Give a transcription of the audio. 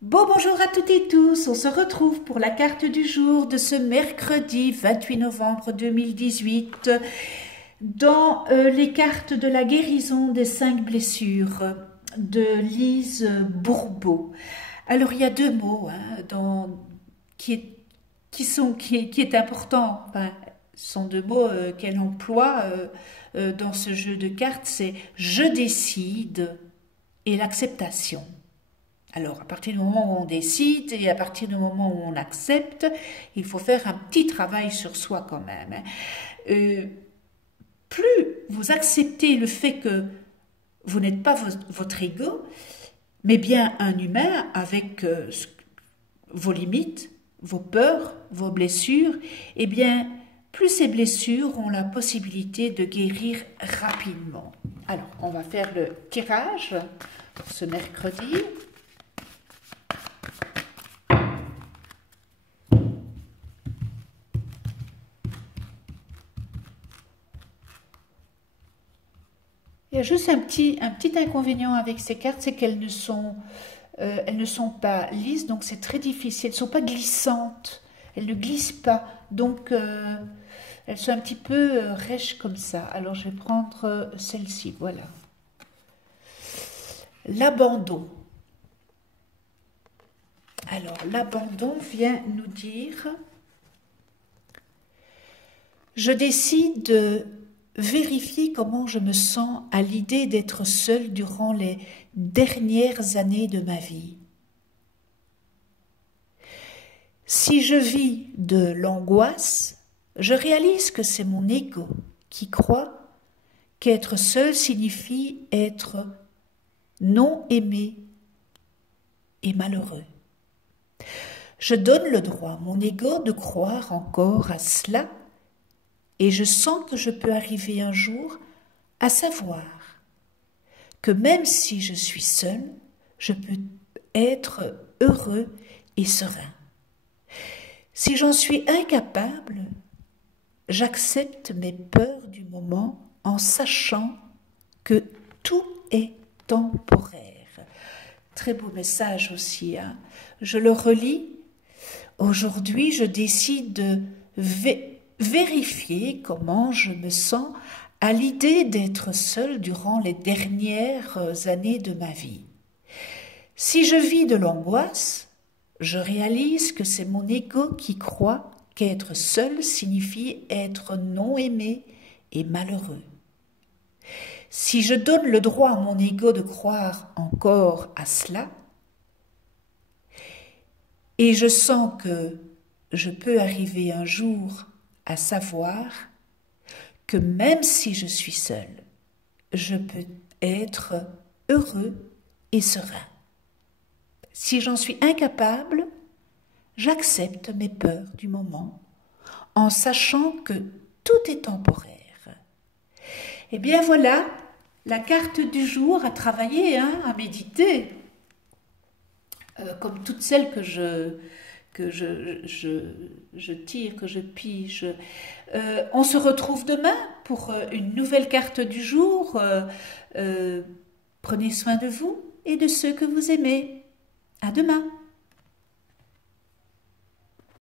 Bonjour à toutes et tous, on se retrouve pour la carte du jour de ce mercredi 28 novembre 2018 dans les cartes de la guérison des 5 blessures de Lise Bourbeau. Alors il y a deux mots qui est important, enfin, ce sont deux mots qu'elle emploie dans ce jeu de cartes, c'est « je décide » et l'acceptation. Alors, à partir du moment où on décide et à partir du moment où on accepte, il faut faire un petit travail sur soi quand même. Plus vous acceptez le fait que vous n'êtes pas votre ego, mais bien un humain avec vos limites, vos peurs, vos blessures, eh bien, plus ces blessures ont la possibilité de guérir rapidement. Alors, on va faire le tirage pour ce mercredi. Il y a juste un petit inconvénient avec ces cartes, c'est qu'elles ne sont pas lisses, donc c'est très difficile. Elles ne sont pas glissantes, elles ne glissent pas, donc elles sont un petit peu rêches comme ça. Alors je vais prendre celle-ci, voilà. L'abandon. Alors l'abandon vient nous dire « Je décide de vérifier comment je me sens à l'idée d'être seule durant les dernières années de ma vie. Si je vis de l'angoisse, je réalise que c'est mon ego qui croit qu'être seul signifie être non aimé et malheureux. Je donne le droit à mon ego de croire encore à cela et je sens que je peux arriver un jour à savoir que même si je suis seule, je peux être heureux et serein. Si j'en suis incapable, j'accepte mes peurs du moment en sachant que tout est temporaire. Très beau message aussi, hein. Je le relis. Aujourd'hui, je décide de vérifier comment je me sens à l'idée d'être seule durant les dernières années de ma vie. Si je vis de l'angoisse, je réalise que c'est mon ego qui croit qu'être seule signifie être non aimé et malheureux. Si je donne le droit à mon ego de croire encore à cela, et je sens que je peux arriver un jour à savoir que même si je suis seule, je peux être heureux et serein. Si j'en suis incapable, j'accepte mes peurs du moment en sachant que tout est temporaire. Eh bien voilà, la carte du jour à travailler, à méditer, comme toutes celles que je tire, que je pige. On se retrouve demain pour une nouvelle carte du jour. Prenez soin de vous et de ceux que vous aimez. À demain.